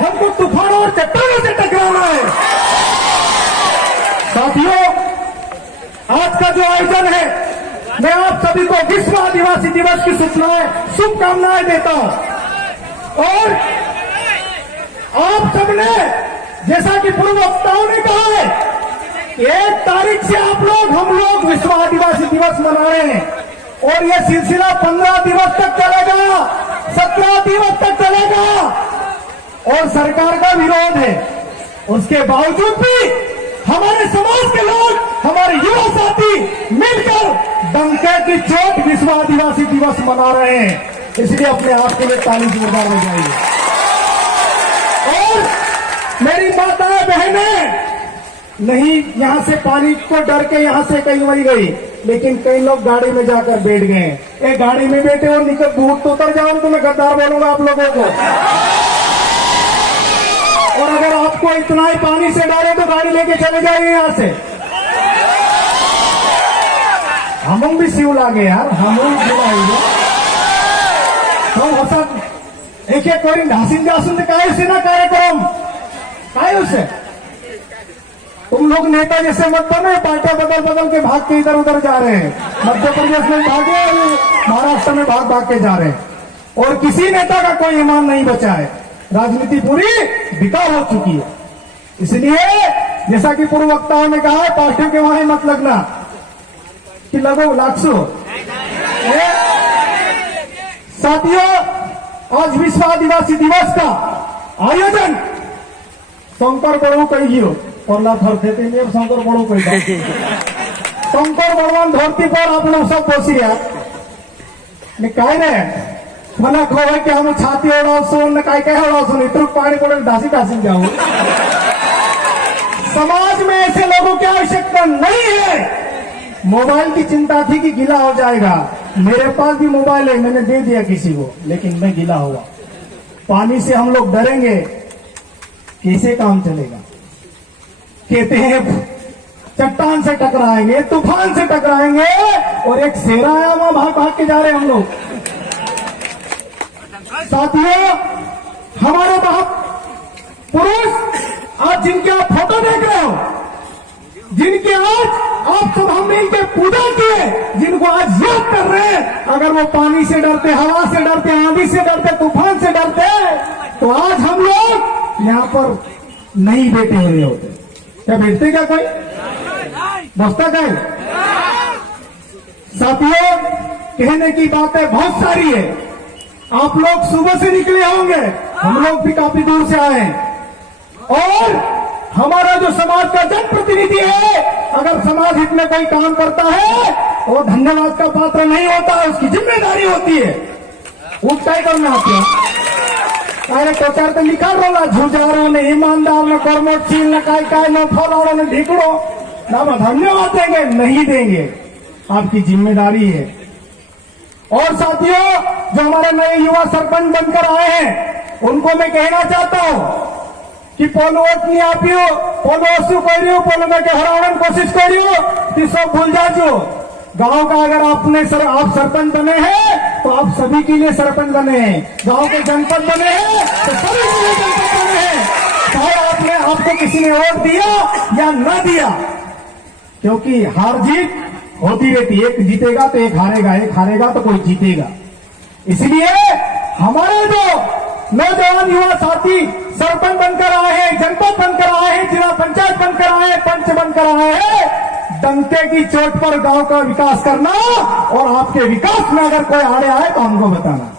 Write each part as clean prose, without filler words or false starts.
हमको तूफानों और चट्टानों से टकराना है। साथियों, आज का जो आयोजन है, मैं आप सभी को विश्व आदिवासी दिवस की शुभकामनाएं देता हूं। और आप सबने, जैसा कि पूर्व वक्ताओं ने कहा है, 1 तारीख से हम लोग विश्व आदिवासी दिवस मना रहे हैं और यह सिलसिला 15 दिवस तक चलेगा, 17 दिवस तक चलेगा। और सरकार का विरोध है, उसके बावजूद भी हमारे समाज के लोग, हमारे युवा साथी मिलकर डंके की चोट विश्व आदिवासी दिवस मना रहे हैं। इसलिए अपने आप के लिए ताली जोरदार बजाइए। और मेरी माताएं बहनें, नहीं यहां से पानी को डर के यहां से कहीं मरी गई, लेकिन कई लोग गाड़ी में जाकर बैठ गए। एक गाड़ी में बैठे और निकल दूर तो उतर जाओ तो मैं गद्दार बोलूंगा आप लोगों को। और अगर आपको इतना ही पानी से डर है तो गाड़ी लेके चले जाइए यहां से। हम भी शिव लागे यार, हम एक एक करी ढासिन जासून काय से ना कार्यक्रम काय उसे। तुम लोग नेता जैसे मत बनो, पार्टियां बदल बदल के भाग के इधर उधर जा रहे हैं। मध्य प्रदेश में भागे, महाराष्ट्र में भाग भाग के जा रहे हैं और किसी नेता का कोई ईमान नहीं बचा है। राजनीति पूरी बिकार हो चुकी है। इसलिए जैसा कि पूर्व वक्ताओं ने कहा, पार्टियों के वहां मत लगना कि लगो लाखसो। साथियों, आज विश्व आदिवासी दिवस का आयोजन शंकर बड़ो कही पहला थर थे शंकर बड़ो कही शंकर भगवान धरती पर आप लोग सब बसी काय रे मला खबर की हम छाती ओढ़ासून काय काय ओढ़ासून इतर पानी पड़े ढासी ढासी जाओ। समाज में ऐसे लोगों की आवश्यकता नहीं है। मोबाइल की चिंता थी कि गीला हो जाएगा, मेरे पास भी मोबाइल है, मैंने दे दिया किसी को, लेकिन मैं गीला हुआ। पानी से हम लोग डरेंगे, कैसे काम चलेगा। कहते हैं चट्टान से टकराएंगे, तूफान से टकराएंगे, और एक शेरा आया वहां भाग भाग के जा रहे हैं हम लोग। साथियों, हमारे पुरुष आज जिनके आप फोटो देख रहे हो, जिनके आज आप सब हम मिलकर पूजा किए, जिनको आज याद कर रहे हैं, अगर वो पानी से डरते, हवा से डरते, आंधी से डरते, तूफान से डरते, तो आज हम लोग यहाँ पर नहीं बैठे हुए होते। क्या बैठते क्या कोई बसता क्या? साथियों, कहने की बातें बहुत सारी है। आप लोग सुबह से निकले होंगे, हम लोग भी काफी दूर से आए हैं। और हमारा जो समाज का जनप्रतिनिधि है, अगर समाज हित में कोई काम करता है, वो धन्यवाद का पात्र नहीं होता, उसकी जिम्मेदारी होती है। वो क्या करना आपको अरे प्रचार तो लिखा रोला झुझारों ने, ईमानदार ने, कर्मोशील ने, काय काय न फौलाड़ों ने ढीकड़ो ना धन्यवाद देंगे, नहीं देंगे, आपकी जिम्मेदारी है। और साथियों, जो हमारे नए युवा सरपंच बनकर आए हैं, उनको मैं कहना चाहता हूं कि पोलो वोट नहीं आपियो, पोलो असु करियो, पोलो में के हराने की कोशिश करियो, कि सब भूल जाओ। गांव का अगर आप सरपंच बने हैं तो आप सभी के लिए सरपंच बने हैं। गांव के जनपद बने हैं तो सभी के लिए जनपद बने हैं, चाहे आपको किसी ने वोट दिया या न दिया, क्योंकि हार जीत होती रहती है। एक जीतेगा तो एक हारेगा तो कोई जीतेगा। इसलिए हमारे जो नौजवान युवा साथी सरपंच बनकर आए हैं, जनपद बनकर आए हैं, जिला पंचायत बनकर आए हैं, पंच बनकर आए हैं, डंके की चोट पर गांव का विकास करना, और आपके विकास में अगर कोई आड़े आए तो हमको बताना।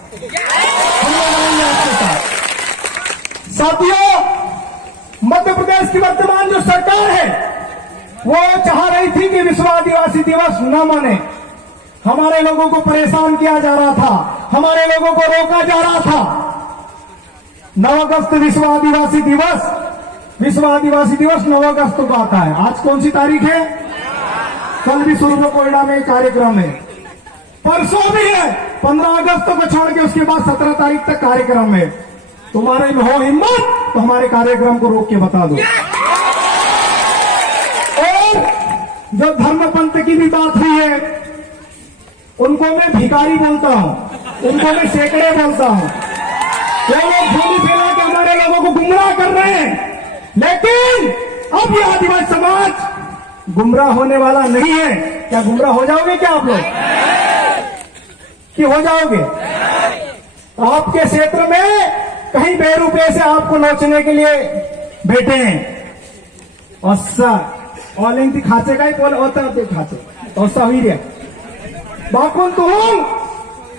साथियों, मध्य प्रदेश की वर्तमान जो सरकार है, वो चाह रही थी कि विश्व आदिवासी दिवस न माने। हमारे लोगों को परेशान किया जा रहा था, हमारे लोगों को रोका जा रहा था। 9 अगस्त विश्व आदिवासी दिवस 9 अगस्त को आता है। आज कौन सी तारीख है? कल भी सूर्य कोयडा में कार्यक्रम है, परसों भी है, 15 अगस्त को छोड़ के उसके बाद 17 तारीख तक कार्यक्रम है। तुम्हारे में हो हिम्मत तो हमारे कार्यक्रम को रोक के बता दो। और जो धर्म पंथ की भी बात हुई है, उनको मैं भिखारी बोलता हूं, उनको मैं सैकड़े बोलता हूं। वो लोग भूमि फैला के हमारे लोगों को गुमराह रहे हैं। लेकिन अब ये आदिवासी समाज गुमराह होने वाला नहीं है। क्या गुमराह हो जाओगे क्या आप लोग कि हो जाओगे? तो आपके क्षेत्र में कहीं बेरुपये से आपको नोचने के लिए बैठे हैं। ऑलिंग खाचे का ही बोल होता है खाचे तो हुई रे बाकून तुम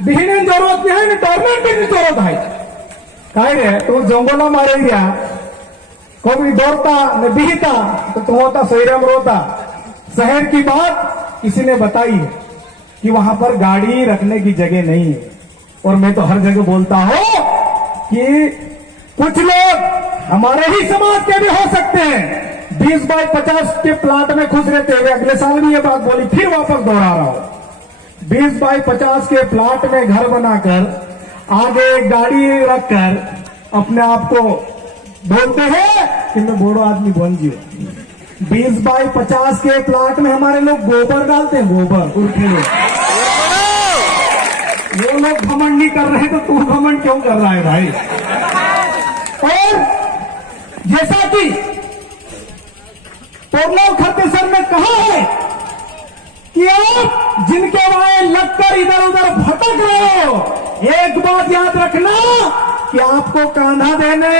बिहीन जरूरत नहीं है ना गवर्नमेंट की जरूरत है काय रे तुम जंगल मारे दिया कभी दौड़ता न बिहता तो तुम होता शहर में रोता। शहर की बात किसी ने बताई है कि वहां पर गाड़ी रखने की जगह नहीं है। और मैं तो हर जगह बोलता हूं कि कुछ लोग हमारे ही समाज के भी हो सकते हैं 20 बाय 50 के प्लाट में खुश रहते हुए। अगले साल भी ये बात बोली फिर वापस दोहरा रहा हूं। 20 बाय 50 के प्लाट में घर बनाकर आगे गाड़ी रखकर अपने आप को बोलते हैं कि मैं बूढ़ो आदमी बन जियो। 20 बाय 50 के प्लाट में हमारे लोग गोबर डालते हैं, गोबर उर्फे वो लोग घमंड नहीं कर रहे तो तू घमंड क्यों कर रहा है भाई? और जैसा कि पूर्णव खरतेसर ने कहा है कि आप जिनके वहां लगकर इधर उधर भटक रहे हो, एक बात याद रखना कि आपको कांधा देने,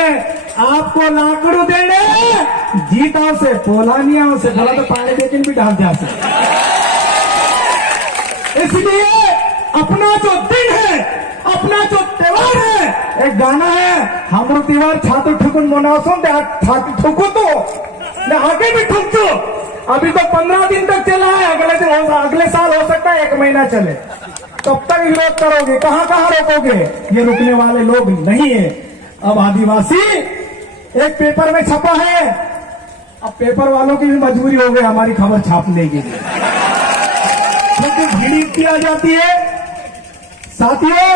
आपको लाकड़ू देने जीताओं से पोलानियाओं से भला तो पानी लेकिन भी डाल जा सकते। इसलिए अपना जो दिन है, अपना जो त्योहार है, एक गाना है हमरो त्योहार छातु ठुकुन मनासो छातु ठुकू तो न आगे भी ठुक दो। अभी तो 15 दिन तक चला है, अगले साल हो सकता है 1 महीना चले। तब तक विरोध करोगे, कहां कहां रोकोगे? ये रुकने वाले लोग नहीं है। अब आदिवासी एक पेपर में छपा है, अब पेपर वालों की भी मजबूरी हो गई हमारी खबर छापने के लिए, क्योंकि भीड़ किया जाती है। साथियों,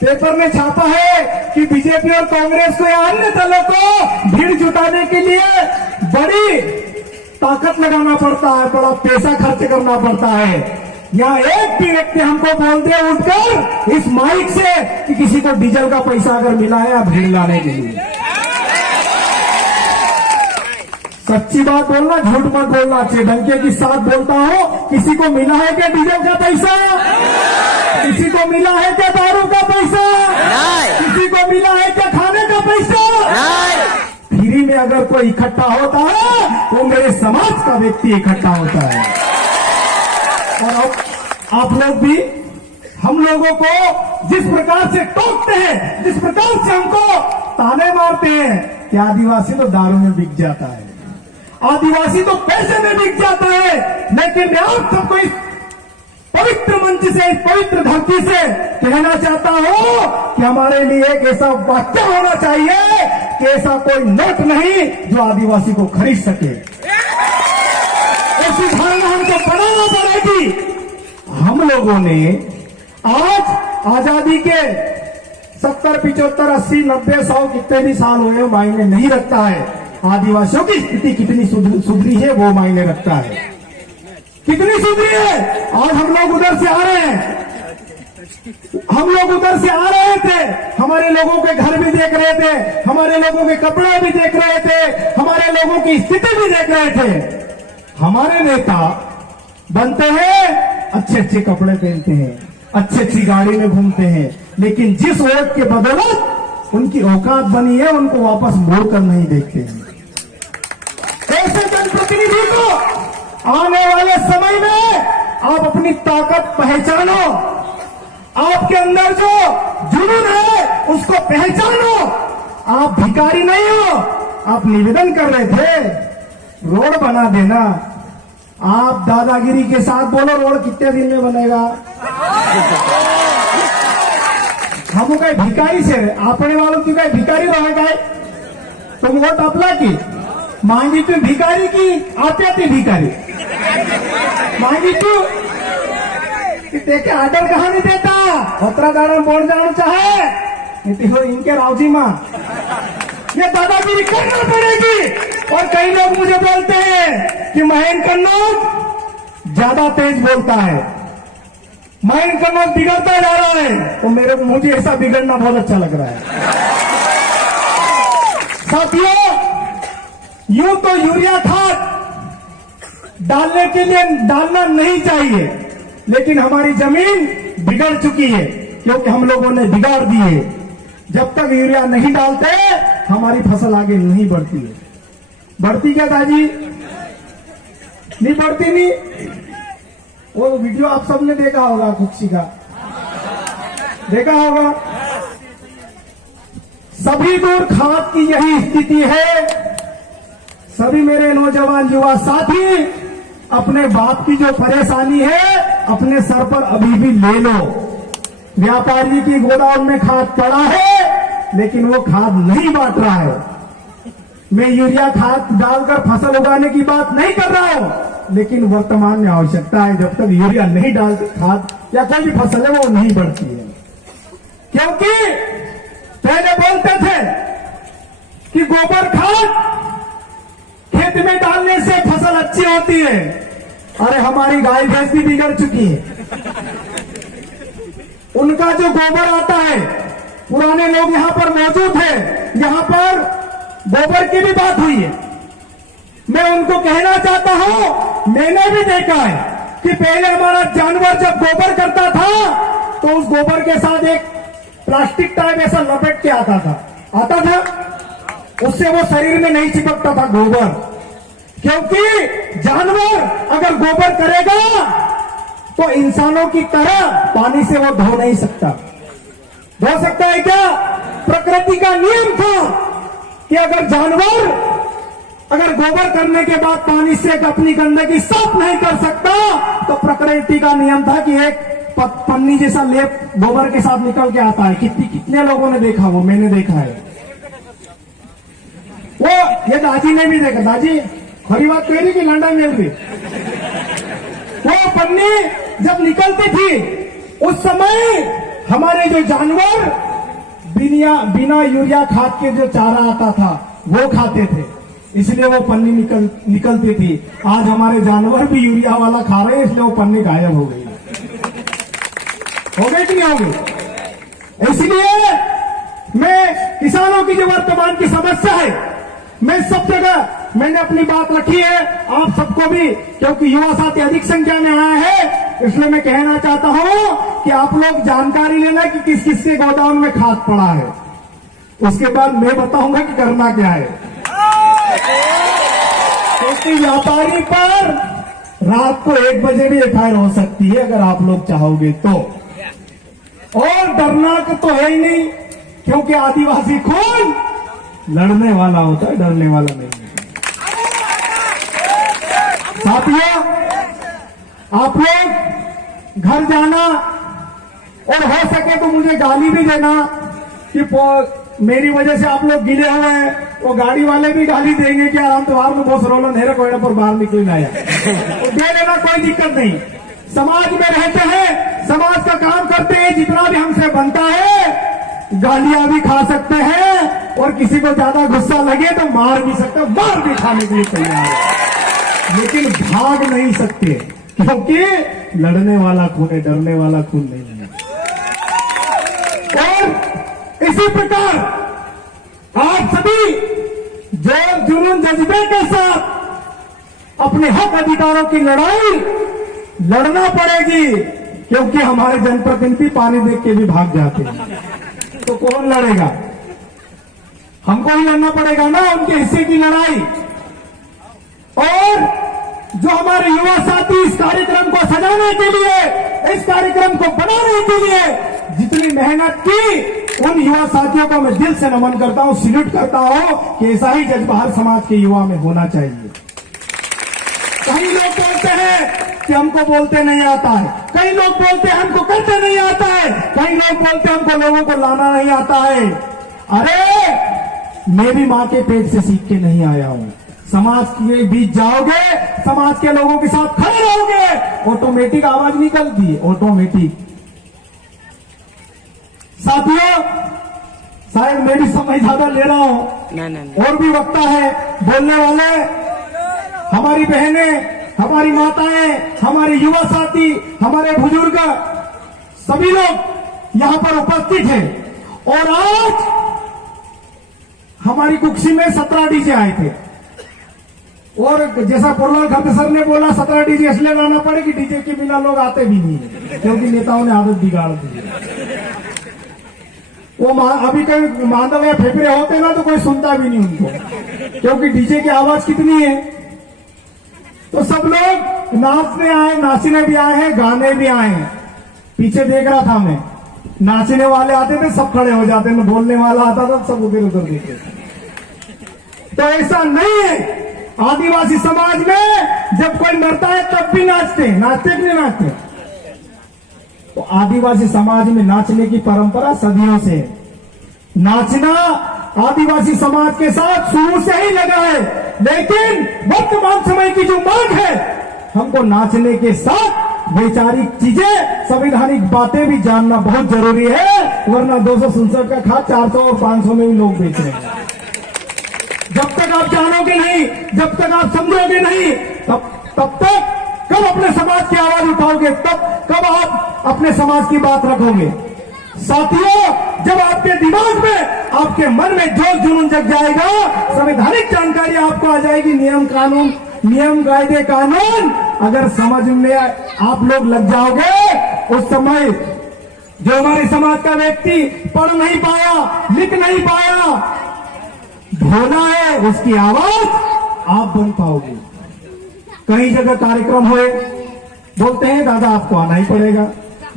पेपर में छापा है कि बीजेपी और कांग्रेस को या अन्य दलों को भीड़ जुटाने के लिए बड़ी ताकत लगाना पड़ता है, बड़ा पैसा खर्च करना पड़ता है। यहाँ एक भी व्यक्ति हमको बोल दे उठकर इस माइक से कि किसी को डीजल का पैसा अगर मिला है या भीड़ लाने के लिए। सच्ची बात बोलना, झूठ मत बोलना। डंके के साथ बोलता हूं, किसी को मिला है क्या डीजल का पैसा? किसी को मिला है क्या दारू का पैसा? किसी को मिला है क्या खाने का पैसा? फ्री में अगर कोई इकट्ठा होता है वो मेरे समाज का व्यक्ति इकट्ठा होता है। और आप लोग भी हम लोगों को जिस प्रकार से टोकते हैं, जिस प्रकार से हमको ताने मारते हैं कि आदिवासी तो दारू में बिक जाता है, आदिवासी तो पैसे में बिक जाता है। लेकिन मैं आप सबको इस पवित्र मंच से, इस पवित्र धरती से कहना चाहता हूं कि हमारे लिए एक ऐसा वाक्य होना चाहिए कि ऐसा कोई नोट नहीं जो आदिवासी को खरीद सके। ऐसी धारणा हमको बनाना पड़ेगी। हम लोगों ने आज आजादी के 70, 75, 80, 90, 100 कितने भी साल हुए मायने नहीं रखता है। आदिवासियों की स्थिति कितनी सुधरी है वो मायने रखता है। कितनी सुधरी है? आज हम लोग उधर से आ रहे हैं, हम लोग उधर से आ रहे थे, हमारे लोगों के घर भी देख रहे थे, हमारे लोगों के कपड़े भी देख रहे थे, हमारे लोगों की स्थिति भी देख रहे थे। हमारे नेता बनते हैं, अच्छे अच्छे कपड़े पहनते हैं, अच्छी अच्छी गाड़ी में घूमते हैं, लेकिन जिस वोट के बदौलत उनकी औकात बनी है उनको वापस मोड़ कर नहीं देखते हैं। ऐसे जनप्रतिनिधि को आने वाले समय में आप अपनी ताकत पहचानो, आपके अंदर जो जुनून है उसको पहचानो। आप भिखारी नहीं हो। आप निवेदन कर रहे थे रोड बना देना, आप दादागिरी के साथ बोलो रोड कितने दिन में बनेगा? हम कहीं भिखारी से अपने वालों की कहीं भिखारी रहेगा? तुम वोट अपना की मांगी तू भिखारी की आते थे भिखारी मांगी तू देखे आदर कहा नहीं देता होतरा दाड़ा बोल जाना चाहे हो इनके रावजी माँ ये दादागिरी करना पड़ेगी। और कई लोग मुझे बोलते हैं कि महेंद्र कन्नौज ज्यादा तेज बोलता है, महेंद्र कन्नौज बिगड़ता जा रहा है। तो मुझे ऐसा बिगड़ना बहुत अच्छा लग रहा है। साथियों, यूं तो यूरिया खाद डालने के लिए डालना नहीं चाहिए, लेकिन हमारी जमीन बिगड़ चुकी है क्योंकि हम लोगों ने बिगाड़ दी है। जब तक यूरिया नहीं डालते हमारी फसल आगे नहीं बढ़ती है। बढ़ती क्या दादी? नहीं बढ़ती। नहीं, वो वीडियो आप सबने देखा होगा, कुक्षी का देखा होगा। सभी दूर खाद की यही स्थिति है। सभी मेरे नौजवान युवा साथी, अपने बाप की जो परेशानी है अपने सर पर अभी भी ले लो। व्यापारी की गोदाम में खाद पड़ा है लेकिन वो खाद नहीं बांट रहा है। मैं यूरिया खाद डालकर फसल उगाने की बात नहीं कर रहा हूं, लेकिन वर्तमान में आवश्यकता है। जब तक यूरिया नहीं डालते खाद या कोई भी फसल है वो नहीं बढ़ती है। क्योंकि पहले बोलते थे कि गोबर खाद खेत में डालने से फसल अच्छी होती है। अरे हमारी गाय भैंस भी बिगड़ चुकी है। उनका जो गोबर आता है, पुराने लोग यहां पर मौजूद हैं, यहां पर गोबर की भी बात हुई है। मैं उनको कहना चाहता हूं, मैंने भी देखा है कि पहले हमारा जानवर जब गोबर करता था तो उस गोबर के साथ एक प्लास्टिक टाइप ऐसा लपेट के आता था। उससे वो शरीर में नहीं चिपकता था गोबर, क्योंकि जानवर अगर गोबर करेगा तो इंसानों की तरह पानी से वो धो नहीं सकता। धो सकता है क्या? प्रकृति का नियम था कि अगर जानवर अगर गोबर करने के बाद पानी से अपनी गंदगी साफ नहीं कर सकता तो प्रकृति का नियम था कि एक पन्नी जैसा लेप गोबर के साथ निकल के आता है। कितने लोगों ने देखा? वो मैंने देखा है। वो ये दादी ने भी देखा। दादी खरी बात कह रही कि लंडा मिल रही। वो पन्नी जब निकलती थी उस समय हमारे जो जानवर बिना यूरिया खाद के जो चारा आता था वो खाते थे, इसलिए वो पन्नी निकलती थी। आज हमारे जानवर भी यूरिया वाला खा रहे हैं, इसलिए वो पन्नी गायब हो गई। हो गई कि नहीं होगी? इसलिए मैं किसानों की जो वर्तमान की समस्या है, मैं सब जगह मैंने अपनी बात रखी है। आप सबको भी, क्योंकि युवा साथी अधिक संख्या में आया है, इसलिए मैं कहना चाहता हूं कि आप लोग जानकारी लेना कि किस किस के गोदाम में खाद पड़ा है। उसके बाद मैं बताऊंगा कि करना क्या है। क्योंकि व्यापारी पर रात को 1 बजे भी एफआईआर हो सकती है अगर आप लोग चाहोगे तो। और डरना तो है ही नहीं, क्योंकि आदिवासी खून लड़ने वाला होता है, डरने वाला नहीं। साथियों, आप लोग घर जाना और हो सके तो मुझे गाली भी देना कि मेरी वजह से आप लोग गिले हुए हैं। वो गाड़ी वाले भी गाली देंगे कि यार हम त्योहार में बहुत रोलो नेरे कोयडा पर बाहर निकल आया। तो दे लेना, कोई दिक्कत नहीं। समाज में रहते हैं, समाज का काम करते हैं, जितना भी हमसे बनता है गालियां भी खा सकते हैं, और किसी को ज्यादा गुस्सा लगे तो मार भी सकते, मार भी खाने के लिए तैयार है, लेकिन भाग नहीं सकते, क्योंकि लड़ने वाला खून है, डरने वाला खून नहीं है। और इसी प्रकार आप सभी जो जुनून जज्बे के साथ अपने हक अधिकारों की लड़ाई लड़ना पड़ेगी, क्योंकि हमारे जनप्रतिनिधि पानी देख के भी भाग जाते हैं, तो कौन लड़ेगा? हमको ही लड़ना पड़ेगा ना उनके हिस्से की लड़ाई। और जो हमारे युवा साथी इस कार्यक्रम को सजाने के लिए, इस कार्यक्रम को बनाने के लिए जितनी मेहनत की, उन युवा साथियों को मैं दिल से नमन करता हूं, सैल्यूट करता हूं कि ऐसा ही जज्बा हर समाज के युवा में होना चाहिए। कई लोग बोलते हैं कि हमको बोलते नहीं आता है, कई लोग बोलते हैं हमको करते नहीं आता है, कई लोग बोलते हैं हमको लोगों को लाना नहीं आता है। अरे मैं भी मां के पेट से सीख के नहीं आया हूं। समाज के बीच जाओगे, समाज के लोगों के साथ खड़े रहोगे, ऑटोमेटिक आवाज निकलती है, ऑटोमेटिक। साथियों, शायद मैं भी समय ज्यादा ले रहा हूं, और भी वक्ता है बोलने वाले, हमारी बहनें, हमारी माताएं, हमारे युवा साथी, हमारे बुजुर्ग, सभी लोग यहां पर उपस्थित हैं। और आज हमारी कुक्षी में 17 डीजे आए थे, और जैसा पुरलाल खत्ते सर ने बोला 17 डीजे इसलिए लाना पड़ेगी, डीजे के बिना लोग आते भी नहीं है, क्योंकि नेताओं ने आदत बिगाड़ दी है। वो अभी कहीं मांदल या फेफड़े होते ना तो कोई सुनता भी नहीं उनको, क्योंकि डीजे की आवाज कितनी है। तो सब लोग नाचने आए, नाचने भी आए हैं, गाने भी आए हैं। पीछे देख रहा था मैं, नाचने वाले आते थे सब खड़े हो जाते, न बोलने वाला आता था सब उधर उधर देखते। तो ऐसा नहीं है। आदिवासी समाज में जब कोई मरता है तब भी नाचते कि नहीं नाचते? तो आदिवासी समाज में नाचने की परंपरा सदियों से है। नाचना आदिवासी समाज के साथ शुरू से ही लगा है, लेकिन वर्तमान समय की जो मांग है, हमको नाचने के साथ वैचारिक चीजें, संवैधानिक बातें भी जानना बहुत जरूरी है, वरना 267 का खाद 400 और 500 में भी लोग बेच रहे हैं। जब तक आप जानोगे नहीं, जब तक आप समझोगे नहीं, तब तक कब अपने समाज की आवाज उठाओगे, तब कब आप अपने समाज की बात रखोगे? साथियों, जब आपके दिमाग में, आपके मन में जोश जुनून जग जाएगा, संवैधानिक जानकारी आपको आ जाएगी, नियम कानून, नियम कायदे कानून अगर समझ में आप लोग लग जाओगे, उस समय जो हमारे समाज का व्यक्ति पढ़ नहीं पाया, लिख नहीं पाया, भोला है, उसकी आवाज आप बन पाओगे। कई जगह कार्यक्रम हुए, बोलते हैं दादा आपको आना ही पड़ेगा,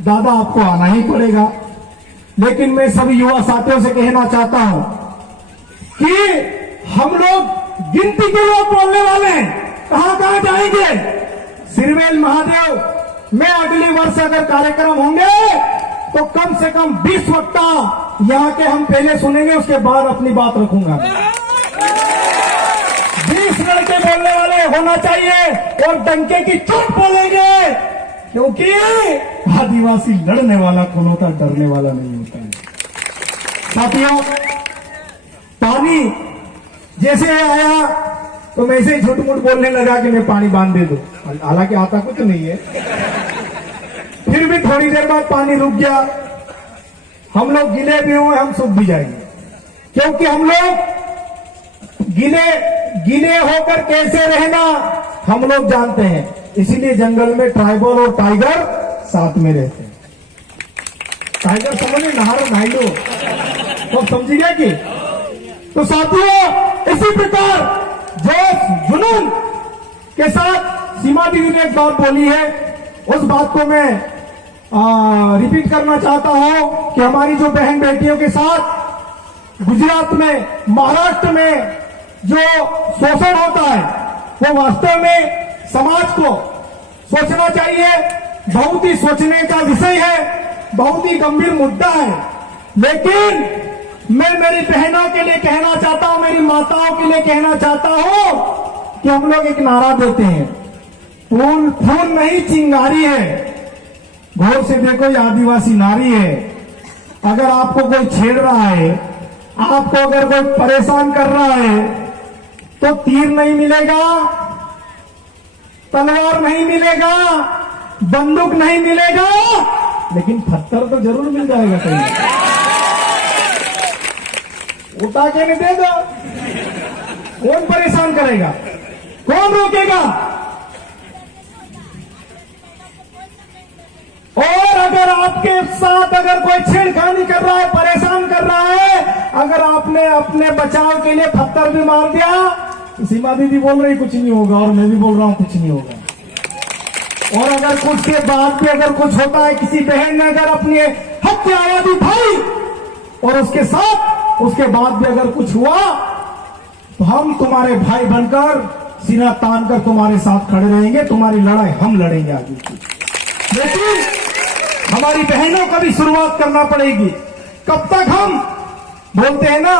दादा आपको आना ही पड़ेगा। लेकिन मैं सभी युवा साथियों से कहना चाहता हूं कि हम लोग गिनती के लोग बोलने वाले हैं, कहां कहां जाएंगे? सिरवेल महादेव में अगले वर्ष अगर कार्यक्रम होंगे तो कम से कम 20 वक्ता यहां के हम पहले सुनेंगे, उसके बाद अपनी बात रखूंगा। 20 लड़के बोलने वाले होना चाहिए और डंके की चोट बोलेंगे, क्योंकि आदिवासी लड़ने वाला कौन होता, डरने वाला नहीं होता है। साथियों, पानी जैसे आया तो मैं ऐसे ही झूठ मूठ बोलने लगा कि मैं पानी बांध दे दूं, हालांकि आता कुछ नहीं है। फिर भी थोड़ी देर बाद पानी रुक गया, हम लोग गीले भी हुए, हम सूख भी जाएंगे, क्योंकि हम लोग गीले होकर कैसे रहना हम लोग जानते हैं। इसीलिए जंगल में ट्राइबल और टाइगर साथ में रहते हैं। टाइगर समझे, नहारो नहाई लो, तो समझिएगा कि। तो साथियों, इसी प्रकार जोश जुनून के साथ सीमा दीदी ने एक बात बोली है, उस बात को मैं रिपीट करना चाहता हूं कि हमारी जो बहन बेटियों के साथ गुजरात में, महाराष्ट्र में जो शोषण होता है, वो वास्तव में समाज को सोचना चाहिए। बहुत ही सोचने का विषय है, बहुत ही गंभीर मुद्दा है। लेकिन मैं मेरी बहनों के लिए कहना चाहता हूं, मेरी माताओं के लिए कहना चाहता हूं कि हम लोग एक नारा देते हैं, खून नहीं चिंगारी है। गौर से देखो, ये आदिवासी नारी है। अगर आपको कोई छेड़ रहा है, आपको अगर कोई परेशान कर रहा है, तो तीर नहीं मिलेगा, तलवार नहीं मिलेगा, बंदूक नहीं मिलेगा, लेकिन पत्थर तो जरूर मिल जाएगा कहीं। उठा के नहीं देगा, कौन परेशान करेगा, कौन रोकेगा? और अगर आपके साथ अगर कोई छेड़खानी कर रहा है, परेशान कर रहा है, अगर आपने अपने बचाव के लिए पत्थर भी मार दिया, तो सीमा दीदी बोल रही कुछ नहीं होगा, और मैं भी बोल रहा हूं कुछ नहीं होगा। और अगर कुछ के बाद भी अगर कुछ होता है, किसी बहन ने अगर अपनी हक की आवाज उठाई और उसके साथ उसके बाद भी अगर कुछ हुआ, तो हम तुम्हारे भाई बनकर सीना तान कर तुम्हारे साथ खड़े रहेंगे, तुम्हारी लड़ाई हम लड़ेंगे आगे की। लेकिन हमारी बहनों का भी शुरुआत करना पड़ेगी। कब तक हम बोलते हैं ना,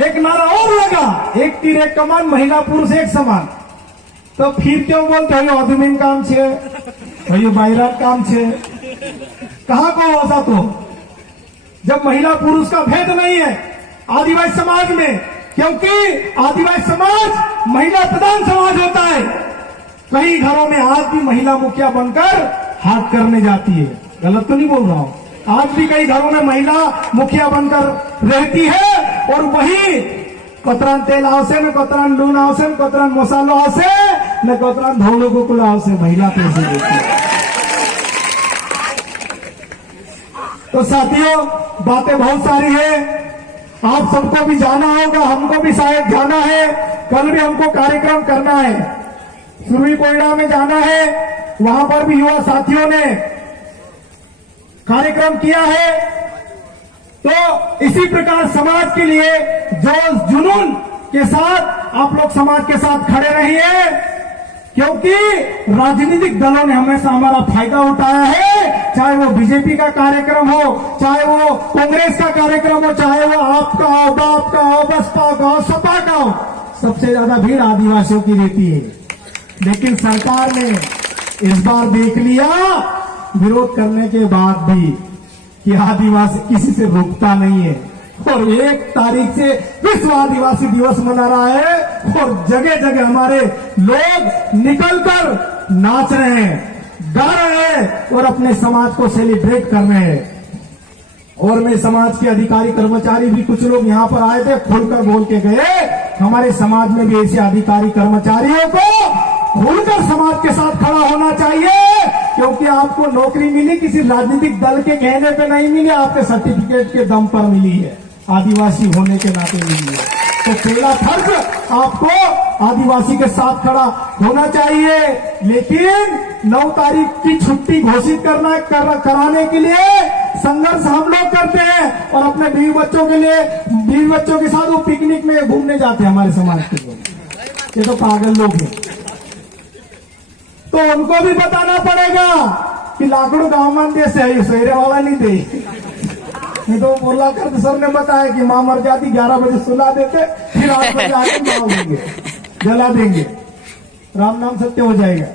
एक नारा और लगा, एक तीर एक कमान, महिला पुरुष एक समान। तो फिर क्यों बोलते हैं अधुमिन काम छे, भाई बायरात काम छे? कहां को होता तो जब महिला पुरुष का भेद नहीं है आदिवासी समाज में, क्योंकि आदिवासी समाज महिला प्रधान समाज होता है। कई घरों में आज भी महिला मुखिया बनकर हाथ करने जाती है, गलत तो नहीं बोल रहा हूं। आज भी कई घरों में महिला मुखिया बनकर रहती है, और वही कतरान तेल आवश्यक, कतरान लून आवश्यक, कतरान मसालो आवश्यक, न कोतरा धोलो को कुलाव से महिला पैसे देती है। तो साथियों, बातें बहुत सारी है, आप सबको भी जाना होगा, हमको भी शायद जाना है, कल भी हमको कार्यक्रम करना है, सुरवी कोयडा में जाना है, वहां पर भी युवा साथियों ने कार्यक्रम किया है। तो इसी प्रकार समाज के लिए जोश जुनून के साथ आप लोग समाज के साथ खड़े रहिए, क्योंकि राजनीतिक दलों ने हमेशा हमारा फायदा उठाया है, चाहे वो बीजेपी का कार्यक्रम हो, चाहे वो कांग्रेस का कार्यक्रम हो, चाहे वो आपका हो, बाप का हो, बसपा का हो, सपा का हो, सबसे ज्यादा भीड़ आदिवासियों की रहती है। लेकिन सरकार ने इस बार देख लिया, विरोध करने के बाद भी, कि आदिवासी किसी से रुकता नहीं है, और 1 तारीख से विश्व आदिवासी दिवस मना रहा है, और जगह जगह हमारे लोग निकलकर नाच रहे हैं, गा रहे हैं और अपने समाज को सेलिब्रेट कर रहे हैं। और मैं समाज के अधिकारी कर्मचारी भी कुछ लोग यहां पर आए थे, खुलकर बोल के गए, हमारे समाज में भी ऐसे अधिकारी कर्मचारियों को खुलकर समाज के साथ खड़ा होना चाहिए, क्योंकि आपको नौकरी मिली किसी राजनीतिक दल के कहने पे नहीं मिली, आपके सर्टिफिकेट के दम पर मिली है, आदिवासी होने के नाते मिली है। तो पहला फर्ज आपको आदिवासी के साथ खड़ा होना चाहिए। लेकिन 9 तारीख की छुट्टी घोषित कराने के लिए संघर्ष हम लोग करते हैं, और अपने बीवी बच्चों के साथ वो पिकनिक में घूमने जाते हैं हमारे समाज के लोग। ये तो पागल लोग हैं। तो उनको भी बताना पड़ेगा कि लाकड़ू गांव मान दे से शहरे वाला नहीं दे। नहीं तो मुरलाकर सर ने बताया कि मां मर जाती, 11 बजे सुला देते, फिर 8 बजे आके मार देंगे, जला देंगे, राम नाम सत्य हो जाएगा।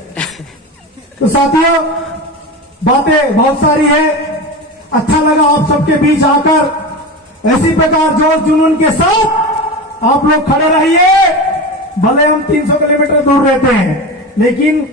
तो साथियों, बातें बहुत सारी है, अच्छा लगा आप सबके बीच आकर। इसी प्रकार जोश जुनून के साथ आप लोग खड़े रहिए, भले हम 300 किलोमीटर दूर रहते हैं, लेकिन